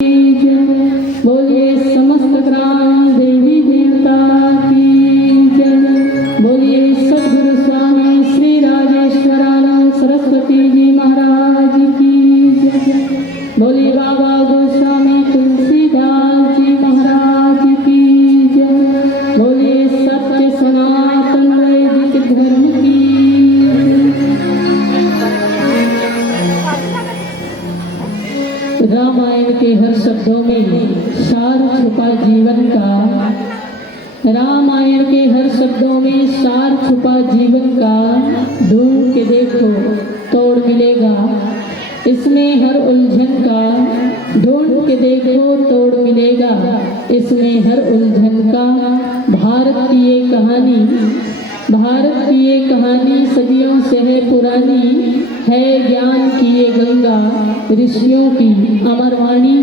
बोलिए समस्त ग्राम देवी देवता की जय। बोलिए सद्गुरु स्वामी श्री राजेश्वरानंद सरस्वती जी महाराज की जय। बोलिए बाबा गोस्वामी तुलसीदास जी महाराज की जय। बोलिए सत्य सनातन वैदिक धर्म की रामायण के हर शब्दों में सार छुपा जीवन का। रामायण के हर शब्दों में सार छुपा जीवन का। ढूंढ के देखो तोड़ मिलेगा इसमें हर उलझन का। ढूंढ के देखो तोड़ मिलेगा इसमें हर उलझन का। भारत की ये कहानी सदियों से है पुरानी। है ज्ञान की ये गंगा ऋषियों की अमरवाणी।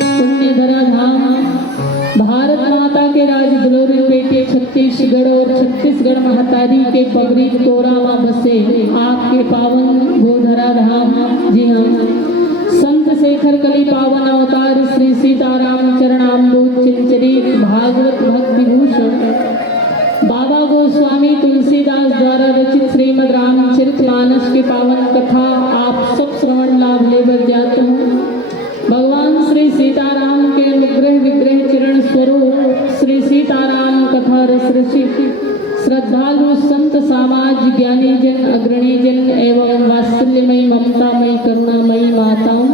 पुण्य धरा धाम भारत माता के राज ग्लोरी बेटे छत्तीसगढ़ और छत्तीसगढ़ महतारी के पगड़ी तोरामा बसे आपके पावन गोधरा धाम। जी हाँ, संत शेखर कली पावन अवतार श्री सीताराम चरणामृत चिंचरित भागवत भक्ति भूषण बाबा गोस्वामी तुलसीदास द्वारा रचित श्रीमद् रामचरितमानस की पावन कथा आप सब श्रवण लाभ लेकर जाते हैं। भगवान श्री सीताराम के अनुग्रह विग्रह चरण स्वरूप श्री सीताराम कथा रस रचित श्रद्धालु संत समाज ज्ञानी जन अग्रणी जन एवं वात्सल्यमयी ममतामयी करुणामयी माताओं,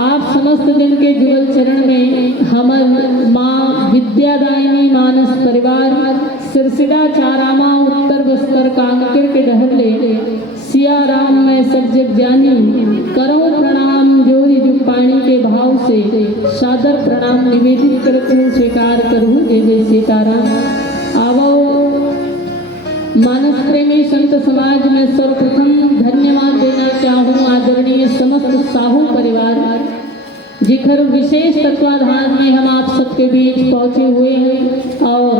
आप समस्त जन के जुगल चरण में हमर माँ विद्यादायिनी मानस परिवार सिरसिड़ा चारामा उत्तर बस्तर कांकेर के डहरले सिया राम मैं सब जग जानी। करो प्रणाम जोरी जुग पानी के भाव से सादर प्रणाम निवेदित करके स्वीकार करूँ जय सीताराम। आवो मानस प्रेमी संत समाज में सर्वप्रथम धन्यवाद देना चाहूँ आदरणीय समस्त साहू परिवार जिखर विशेष तत्वाधान में हम आप सबके बीच पहुंचे हुए हैं। और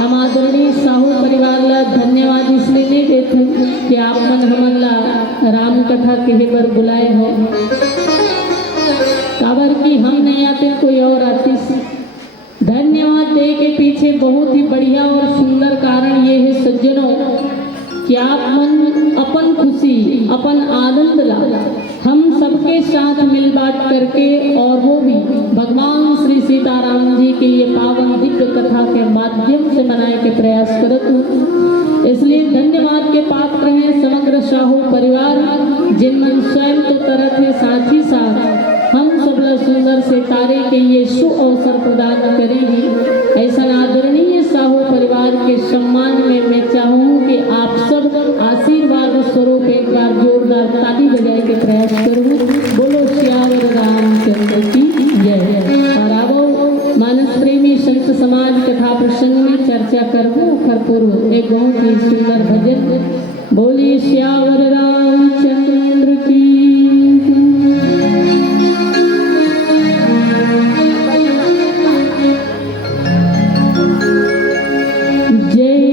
हम आदरणीय साहू परिवार ला धन्यवाद इसलिए नहीं देते कि आप मन हमन ला राम कथा के पर बुलाए हो। काबर की हम नहीं आते कोई और आती से। धन्यवाद दे के पीछे बहुत ही बढ़िया और सुंदर कारण ये है सज्जनों कि आप मन अपन खुशी अपन आनंद ला हम सबके साथ मिल बांट करके और वो भी भगवान श्री सीताराम जी के ये पावन दिव्य कथा के माध्यम से मनाने के प्रयास करत हूँ। इसलिए धन्यवाद के पात्र हैं समग्र साहू परिवार जिनमन स्वयं तो तरत है साथ ही साथ हम सब सुंदर से तारे के ये सु अवसर प्रदान करेंगे। ऐसा आदरणीय साहू परिवार के सम्मान में मैं चाहूँ कि आप सब आशीर्वाद स्वरूप एक बार जोरदार ताली बजाने के प्रयास करूँ। बोलो श्यावर रामचंद्र की जय। और अब मानस प्रेमी संत समाज कथा प्रसंग में चर्चा करूँ खरपूर्व एक बहुत ही सुंदर भजन। बोलिए श्यावर रामचंद्र की जय।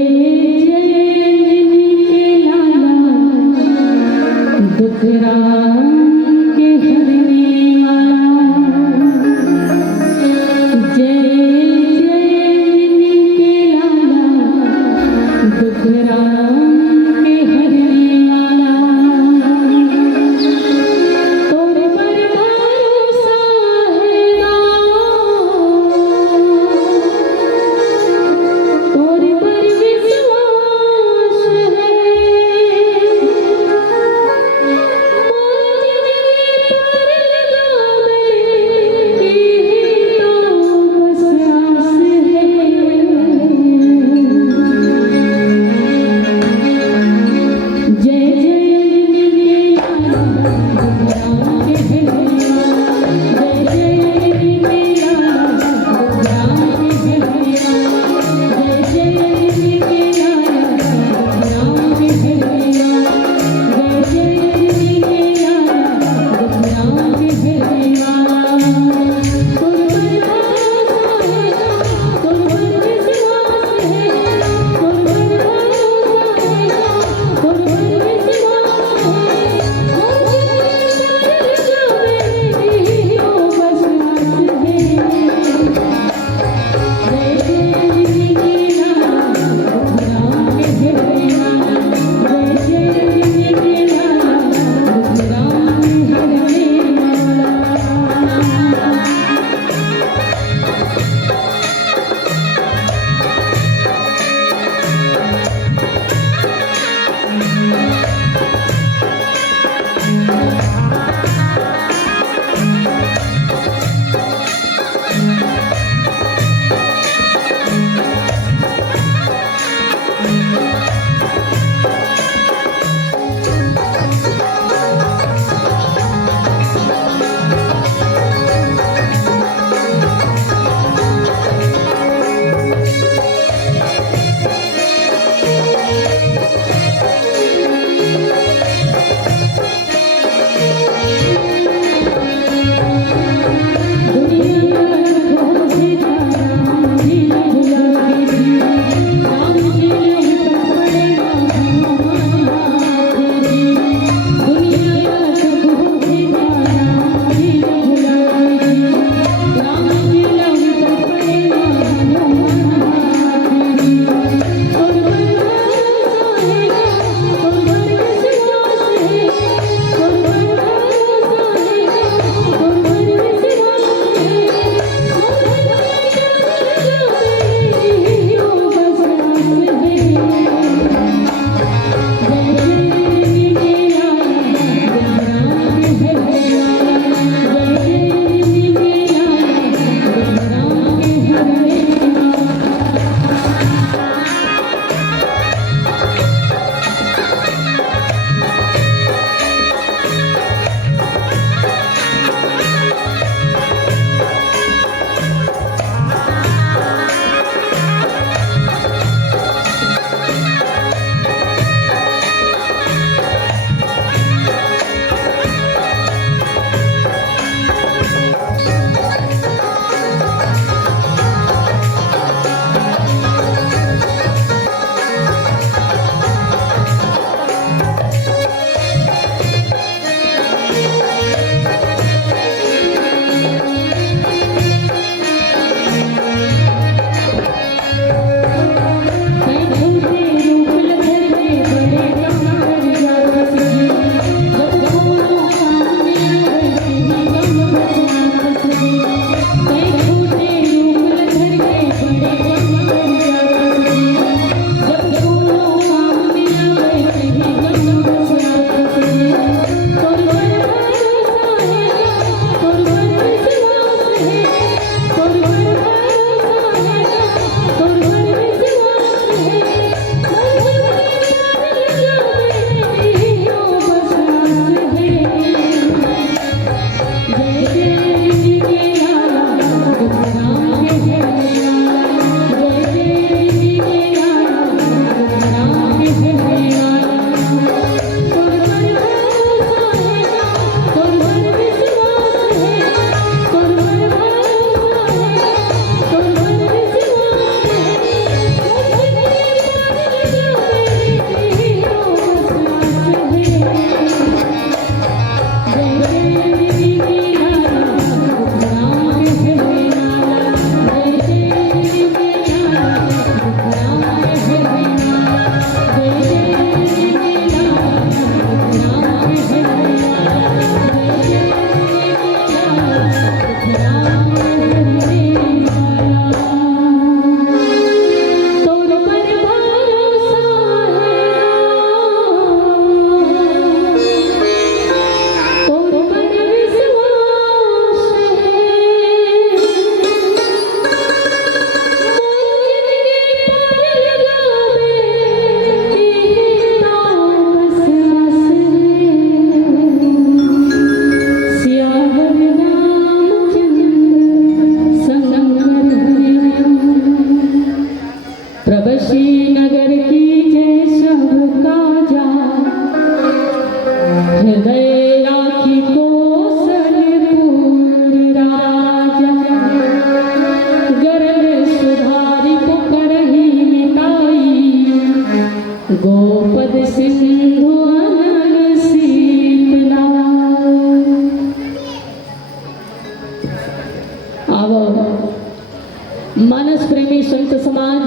संत समाज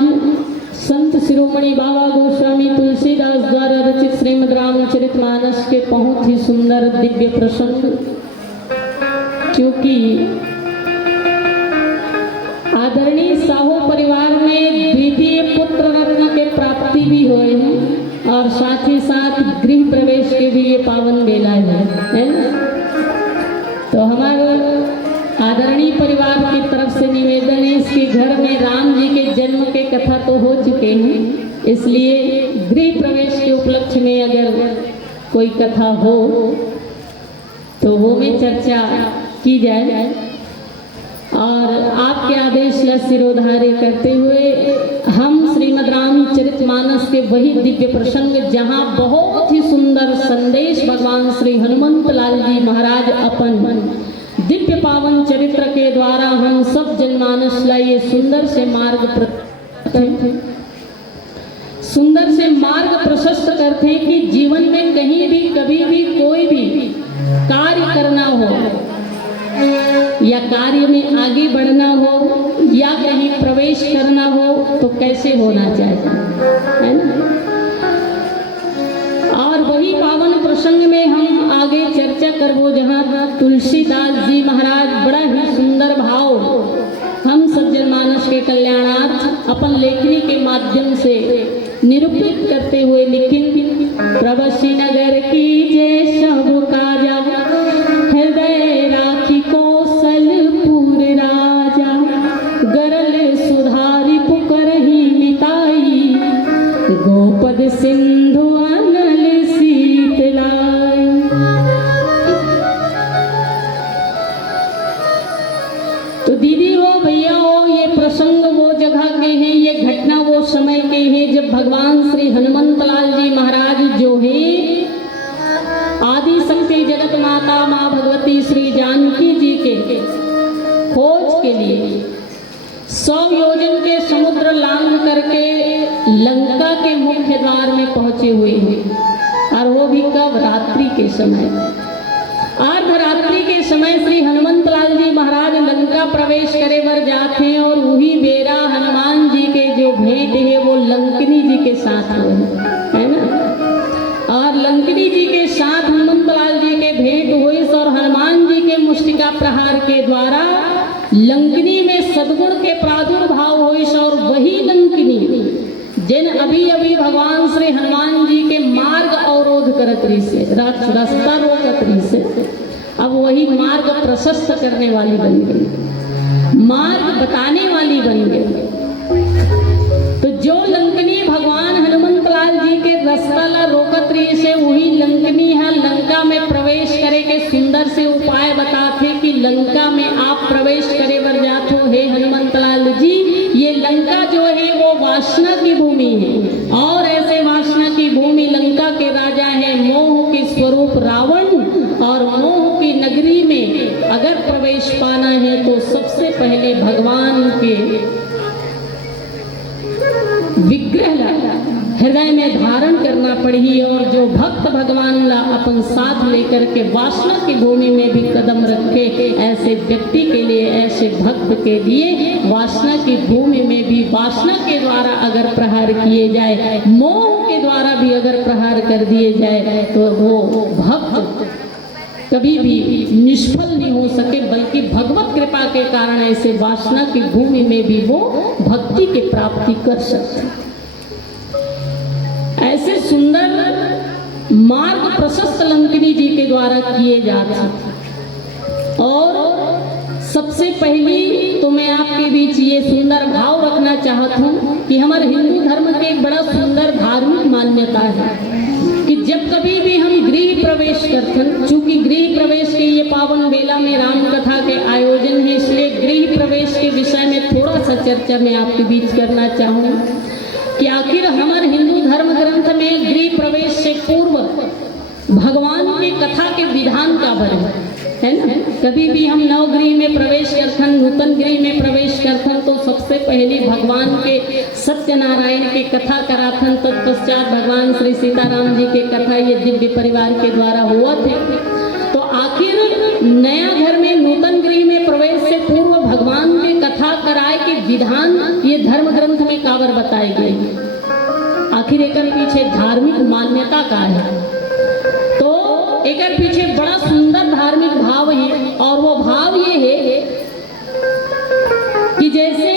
संत शिरोमणि बाबा गोस्वामी तुलसीदास द्वारा रचित श्रीमद् रामचरितमानस के बहुत ही सुंदर दिव्य प्रसंग, क्योंकि आदरणीय साहू परिवार में द्वितीय पुत्र रत्न के प्राप्ति भी हुए हैं और साथ ही साथ गृह प्रवेश के भी ये पावन बेला है ना। तो हमारे आदरणीय परिवार की तरफ से निवेदन है, इसके घर में राम जी के जन्म के कथा तो हो चुके हैं, इसलिए गृह प्रवेश के उपलक्ष्य में अगर कोई कथा हो तो वो में चर्चा की जाए। और आपके आदेश ला सिरोधार्य करते हुए हम श्रीमद् रामचरितमानस के वही दिव्य प्रसंग, जहाँ बहुत ही सुंदर संदेश भगवान श्री हनुमंत लाल जी महाराज अपन दिव्य पावन चरित्र के द्वारा हम सब जनमानस ला ये सुंदर से मार्ग प्रशस्त करते कि जीवन में कहीं भी कभी भी कोई भी कार्य करना हो या कार्य में आगे बढ़ना हो या कहीं प्रवेश करना हो तो कैसे होना चाहिए, है ना। और वही पावन प्रसंग में हम आगे चर्चा करबो, जहाँ तुलसीदास जी महाराज बड़ा ही सुंदर भाव हम सब जनमानस के कल्याणार्थ अपन लेखनी के माध्यम से निरूपित करते हुए लिखिन। प्रभसी नगर की जय सब काजा, हृदय राखी कौशलपुर राजा, गरल सुधारी पुकरही मिताई, गोपद सिंधु अनल शीतलाई। तो दीदी हो भैया हो, ये प्रसंग वो जगह के हैं, ये घटना वो समय के हैं जब भगवान श्री हनुमंत लाल जी महाराज जो है आदि शक्ति जगत माता माँ भगवती श्री जानकी जी के खोज के लिए 100 योजन के समुद्र लांघ करके लंका के मुख्य द्वार में पहुंचे हुए हैं। और वो भी कब? रात्रि के समय। अर्धरात्रि के समय श्री हनुमंत लाल जी महाराज लंका प्रवेश करे वर जाते हैं और वही बेरा हनुमान जी के जो भेंट है वो लंकिनी जी के साथ हुए, है ना। और लंकिनी जी के साथ हनुमंत लाल जी के भेंट हुई और हनुमान जी के मुष्टिका प्रहार के द्वारा लंकिनी में सद्गुण के प्रादुर्भाव हुई और वही लंकिनी जिन अभी अभी भगवान श्री हनुमान जी के मार्ग अवरोध करत रही से, रास्ता रोकत रही से, अब वही मार्ग प्रशस्त करने वाली बन गई, मार्ग बताने वाली बन गई। तो जो लंकनी भगवान हनुमंत लाल जी के रास्ता ला रोकत रही से वही लंकनी है लंका में प्रवेश करे के सुंदर से उपाय बताते कि लंका में आप प्रवेश करे बर जात हो। हे हनुमंत लाल जी, ये लंका जो है वो वासना की भूमि है और ऐसे वासना की भूमि लंका के राजा है मोह के स्वरूप रावण, और मोह की नगरी में अगर प्रवेश पाना है तो सबसे पहले भगवान के विग्रह हृदय में धारण करना पड़ी। और जो भक्त भगवान ला अपन साथ लेकर के वासना की भूमि में भी कदम रखे, ऐसे व्यक्ति के लिए, ऐसे भक्त के लिए वासना की भूमि में भी वासना के द्वारा अगर प्रहार किए जाए, मोह के द्वारा भी अगर प्रहार कर दिए जाए तो वो भक्त कभी भी निष्फल नहीं हो सके, बल्कि भगवत कृपा के कारण ऐसे वासना की भूमि में भी वो भक्ति की प्राप्ति कर सकते। ऐसे सुंदर मार्ग प्रशस्त लंकिनी जी के द्वारा किए जाते। और सबसे पहली तो मैं आपके बीच ये सुंदर भाव रखना चाहता हूँ कि हमारे हिंदू धर्म के एक बड़ा सुंदर धार्मिक मान्यता है कि जब कभी भी हम गृह प्रवेश करते हैं, चूंकि गृह प्रवेश के ये पावन बेला में राम कथा के आयोजन है, इसलिए गृह प्रवेश के विषय में थोड़ा सा चर्चा मैं आपके बीच करना चाहूँ कि आखिर हमारे हिंदू धर्म ग्रंथ में गृह प्रवेश से पूर्व भगवान की कथा के विधान का वर्णन है ना। कभी भी हम नवगृह में प्रवेश करते हैं, नूतन गृह में प्रवेश करते हैं तो सबसे पहले भगवान के सत्यनारायण की कथा कराथन, तत्पश्चात भगवान श्री सीताराम जी के कथा ये दिव्य परिवार के द्वारा हुआ थे। तो आखिर नया घर में नूतन गृह में प्रवेश से पूर्व भगवान के कथा कराए के विधान ये धर्म फिर एक पीछे धार्मिक मान्यता का है। तो एक पीछे बड़ा सुंदर धार्मिक भाव है, और वो भाव ये है कि जैसे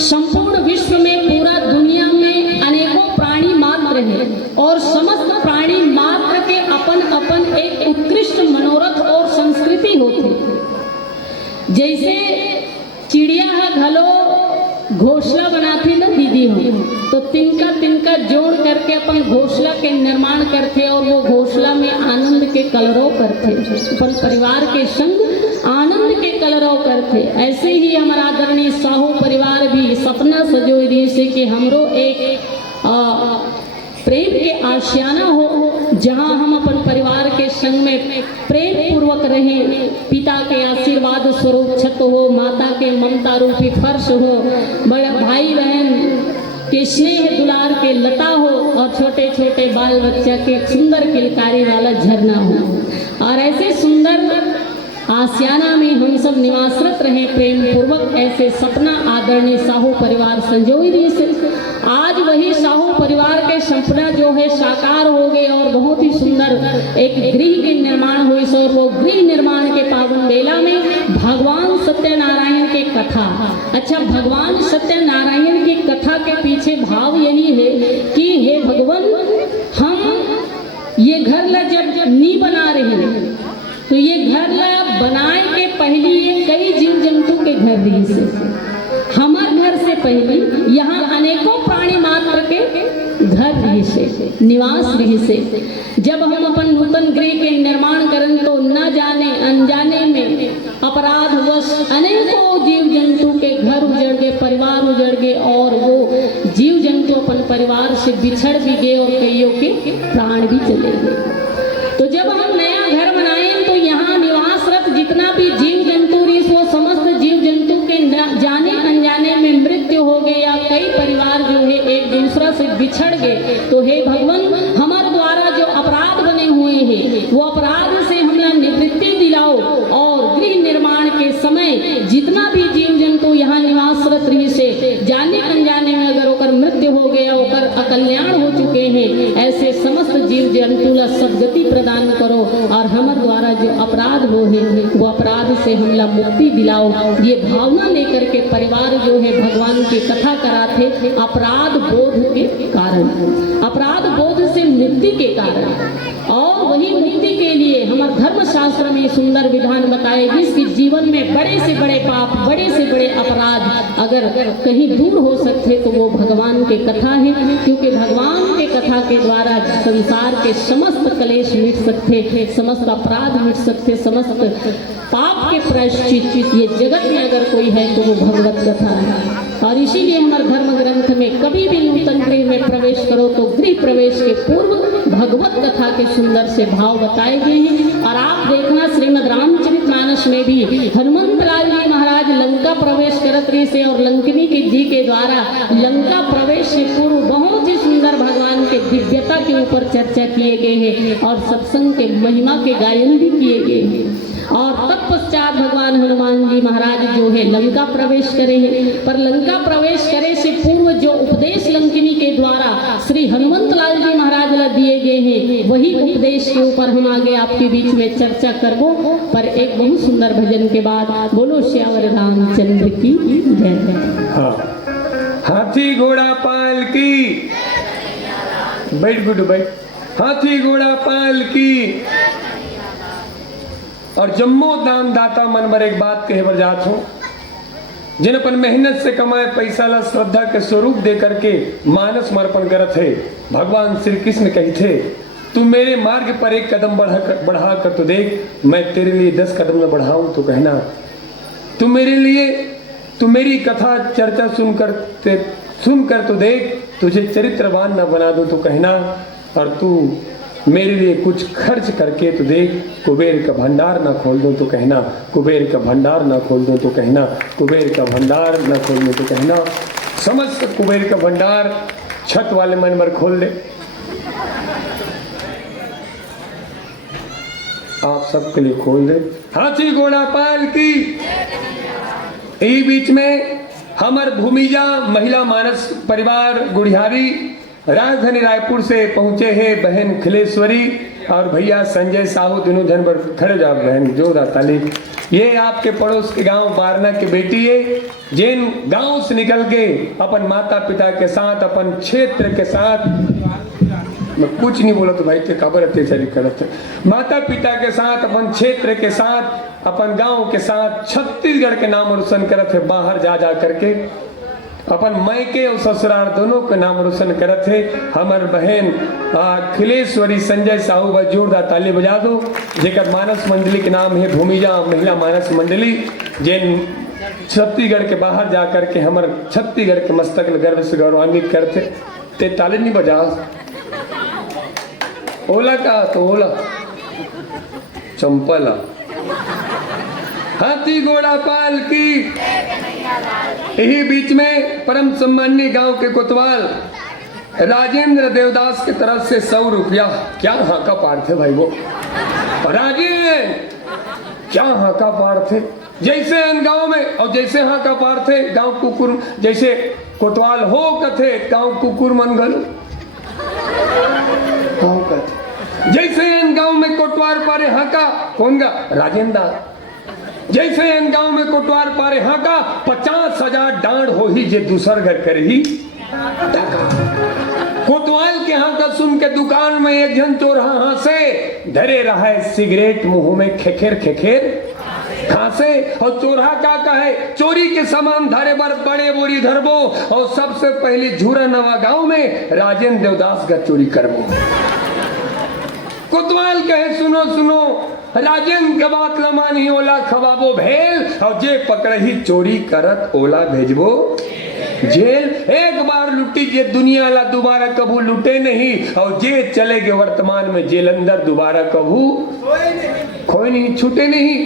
संपूर्ण विश्व में, पूरा दुनिया में अनेकों प्राणी मात्र हैं, और समस्त प्राणी मात्र के अपन अपन एक उत्कृष्ट मनोरथ और संस्कृति होते। जैसे चिड़िया घलो घोंसला बनाते न दीदी हो, तो तिनका तिनका जोड़ करके अपन घोंसला के निर्माण करते, और वो घोंसला में आनंद के कलरव करते, अपन परिवार के संग आनंद के कलरव करते। ऐसे ही हमारा आदरणीय साहू परिवार भी सपना सजोई दी से कि हमरो एक प्रेम के आशियाना हो, जहां हम अपन परिवार के संग में प्रेम पूर्वक रहें। पिता के आशीर्वाद स्वरूप छत हो, माता के ममता रूपी फर्श हो, बड़े भाई बहन के स्नेह दुलार के लता हो, और छोटे छोटे बाल बच्चा के सुंदर किलकारी वाला झरना हो। और ऐसे सुंदर आसियाना में हम सब निवासरत रहे प्रेम पूर्वक। ऐसे सपना आदरणीय साहू परिवार संजोई दी से आज वही साहू परिवार के सपना जो है साकार हो गए, और बहुत ही सुंदर एक गृह के निर्माण हुई। और वो गृह निर्माण के पावन मेला में भगवान सत्यनारायण की कथा। अच्छा, भगवान सत्यनारायण की कथा के पीछे भाव यही है कि हे भगवान, हम ये घर ला जब नी बना रहे हैं, तो ये घर ला बनाए के पहले ये कई जीव जंतु के घर रही से, हमार घर से पहले यहाँ अनेकों प्राणी मात्र के घर रही से, निवास रही से। जब हम अपन नूतन गृह के निर्माण करें तो न जाने अनजाने में अपराधवश अनेकों जीव जंतु के घर उजड़ गए, परिवार उजड़ गए, और वो जीव जंतु अपन परिवार से बिछड़ भी गए, और कईयों के प्राण भी चले गए। तो जब हम नया घर बनाए तो यहाँ निवासरत जितना भी जीव जंतु रही, वो समस्त जीव जंतु के जाने अनजाने में मृत्यु हो गई, या कई परिवार जो है एक दूसरा से बिछड़ गए। तो हे भगवान, हमारे द्वारा जो अपराध बने हुए हैं, वो अपराध से हमला निवृत्ति दिलाओ, और गृह निर्माण के समय जितना भी जीव जंतु यहाँ निवासरत रही से जाने अनजाने में अगर ओकर मृत्यु हो गया, ओकर अकल्याण हो चुके हैं, ऐसे समस्त जीव जंतु ला सदगति प्रदान करो, और हमारे द्वारा जो अपराध हो है वो अपराध से हमला मुक्ति दिलाओ। ये भावना लेकर के परिवार जो है भगवान की कथा कराते, अपराध बोध के कारण, अपराध बोध से मुक्ति के कारण। और वही मुक्ति के लिए हमारे धर्म शास्त्र में सुंदर विधान बताए, जिसके जीवन में बड़े से बड़े पाप, बड़े से बड़े अपराध अगर कहीं दूर हो सकते तो वो भगवान की कथा है, क्योंकि भगवान के कथा के द्वारा संसार के समस्त कलेश मिट सकते, समस्त अपराध मिट सकते, समस्त पाप के प्रायश्चित ये जगत में अगर कोई है तो वो भगवत कथा है। और इसीलिए हमारे धर्म ग्रंथ में कभी भी नूतन गृह में प्रवेश करो तो गृह प्रवेश के पूर्व भगवत कथा के सुंदर से भाव बताए गए हैं। और आप देखना श्रीमद् रामचरितमानस में भी हनुमंत लाल जी महाराज लंका प्रवेश करत रही से, और लंकिनी के जी के द्वारा लंका प्रवेश से पूर्व बहुत ही सुंदर भगवान के दिव्यता के ऊपर चर्चा किए गए हैं, और सत्संग के महिमा के गायन भी किए गए हैं। और तत्पश्चात भगवान हनुमान जी महाराज जो है लंका प्रवेश करे हैं, पर लंका प्रवेश करे से पूर्व जो उपदेश लंकिनी के द्वारा श्री हनुमंत लाल जी महाराज ला दिए गए हैं, वही उपदेश के ऊपर हम आगे आपके बीच में चर्चा करबो। पर एक बहुत सुंदर भजन के बाद बोलो श्यावर रामचंद्र की जय। हाँ, हाथी घोड़ा पाल की, बैठ गुड बैठ, हाथी घोड़ा पाल की। और जम्मो दान दाता मन पर एक बात कहे बर जात हूँ, जिन अपन मेहनत से कमाए पैसा ला श्रद्धा के स्वरूप दे करके मानस समर्पण करत है। भगवान श्री कृष्ण कही थे, तू मेरे मार्ग पर एक कदम बढ़ा कर तो देख, मैं तेरे लिए 10 कदम न बढ़ाऊं तो कहना। तू मेरे लिए, तू मेरी कथा चर्चा सुनकर तो देख, तुझे चरित्रवान न बना दूं तो कहना। और तू मेरे लिए कुछ खर्च करके तो देख, कुबेर का भंडार न खोल दूं तो कहना। कुबेर का भंडार न खोल दूं तो कहना, कुबेर का भंडार न खोल दूं तो कहना। समस्त कुबेर का भंडार छत वाले मन पर खोल दे। आप सबके लिए खोल दे। हाथी घोड़ा पाल की। ई बीच में हमार भूमिजा महिला मानस परिवार गुड़ियारी राजधानी रायपुर से पहुंचे हैं बहन खिलेश्वरी और भैया संजय साहू, दोनों जन पर खड़े जाओ बहन, जोरदार ताली। ये आपके पड़ोस के गांव बारना के बेटी है, जिन गांव से निकल के अपन माता पिता के साथ, अपन क्षेत्र के साथ, मैं कुछ नहीं बोला तो भाई ते खबर अत्याचारी करते, माता पिता के साथ, अपन क्षेत्र के साथ, अपन गांव के साथ छत्तीसगढ़ के नाम रोशन करत है। बाहर जा जा करके अपन मायके और ससुराल दोनों के नाम रोशन करत है। हमार बहन खिलेश्वरी संजय साहू, बस जोरदार ताली बजा दो। जेकर मानस मंडली के नाम है भूमिजा महिला मानस मंडली, जिन छत्तीसगढ़ के बाहर जा करके हमार छत्तीसगढ़ के मस्तक गर्व से गौरवान्वित करते। ते ताली नहीं बजा, ओला का तो ओला चंपला, हाथी घोड़ा पाल की। यही बीच में परम सम्मानीय गांव के कोतवाल राजेंद्र देवदास की तरफ से 100 रुपया, क्या हाका पार थे भाई वो राजेंद्र, क्या हाका पार थे। जैसे इन गांव में और जैसे हाका पार थे गांव कुकुर, जैसे कोतवाल हो कथे गांव कुकुर मन गल, जैसे इन गांव में कोटवार पारे हाका कौन गा राजेंद्र, जैसे इन गांव में कोटवार पारे हाका 50,000 डांड हो ही जे दूसर घर कर ही। कोतवाल के हाका सुन के दुकान में एक जन चोर से धरे रहा है सिगरेट मुंह में खेखेर खेखेर खासे, और चोरहा का कहे चोरी के सामान धारे बर बड़े बोरी धरबो, और सबसे पहले झूरा नवा गांव में राजेंद्र देवदास का चोरी करबो। कोतवाल कहे सुनो सुनो राजेंद्र के बात लमान ही ओला खवाबो भेल, और जे पकड़ही चोरी करत ओला भेजबो जेल। एक बार लुटी जे दुनिया ला दोबारा कबू लुटे नहीं, और जे चले गए वर्तमान में जेल अंदर दोबारा कबू कोई नहीं छूटे नहीं।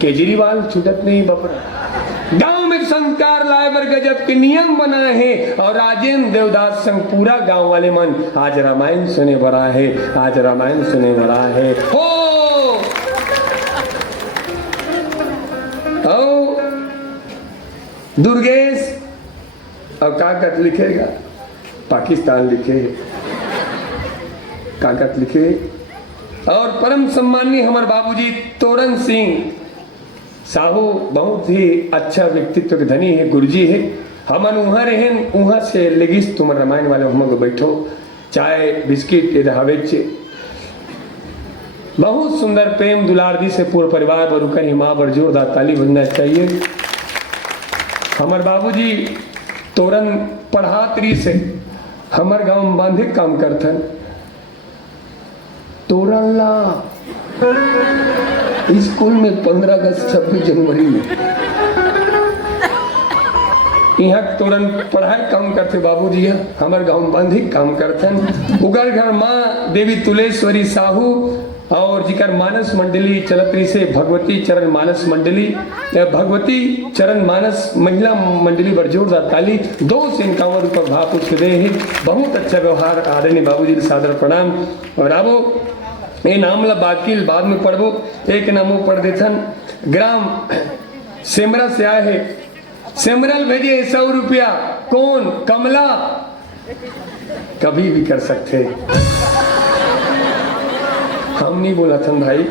केजरीवाल छूटत नहीं बपरा। गांव में संस्कार लाए बर गजब के नियम बनाए हैं, और राजेंद्र देवदास संग पूरा गांव वाले मन आज रामायण सुने बड़ा है, आज रामायण सुने बड़ा है। हो दुर्गेश अब काकत लिखेगा, पाकिस्तान लिखे, काकत लिखे। और परम सम्मानीय हमारे बाबूजी तोरण सिंह साहू बहुत ही अच्छा व्यक्तित्व के धनी है, गुरुजी है। हमन वहाँ रहें, वहाँ से लगिस तुम रामायण वाले हम बैठो, चाय बिस्किट इधावे बहुत सुंदर प्रेम दुलारदी से पूरे परिवार पर रुकर माँ पर जोरदार ताली बजना चाहिए। हमारे बाबूजी तोरण पढ़ात्री से हमारे गांव में बांधे काम करथन। तोरण ला स्कूल में 15 अगस्त 26 जनवरी में यहाँ तोरण पढ़ाई काम करते बाबूजी, हमारे गांव में बांधे काम करथन। उगर घर माँ देवी तुलेश्वरी साहू और जिकर मानस मंडली चलत्री से भगवती चरण मानस मंडली, भगवती चरण मानस महिला मंडली पर जोरदार ताली। 251 रुपये भाव पुष्प दे है। बहुत अच्छा व्यवहार आदरणीय बाबूजी सादर प्रणाम। और आबो ये नामला बाकिल बाद में पढ़बो, एक नामो पढ़ देथन। ग्राम सेमरा से आए है, सेमरल भेजे 100 रुपया। कौन? कमला, कभी भी कर सकते, हम नहीं बोला था भाई।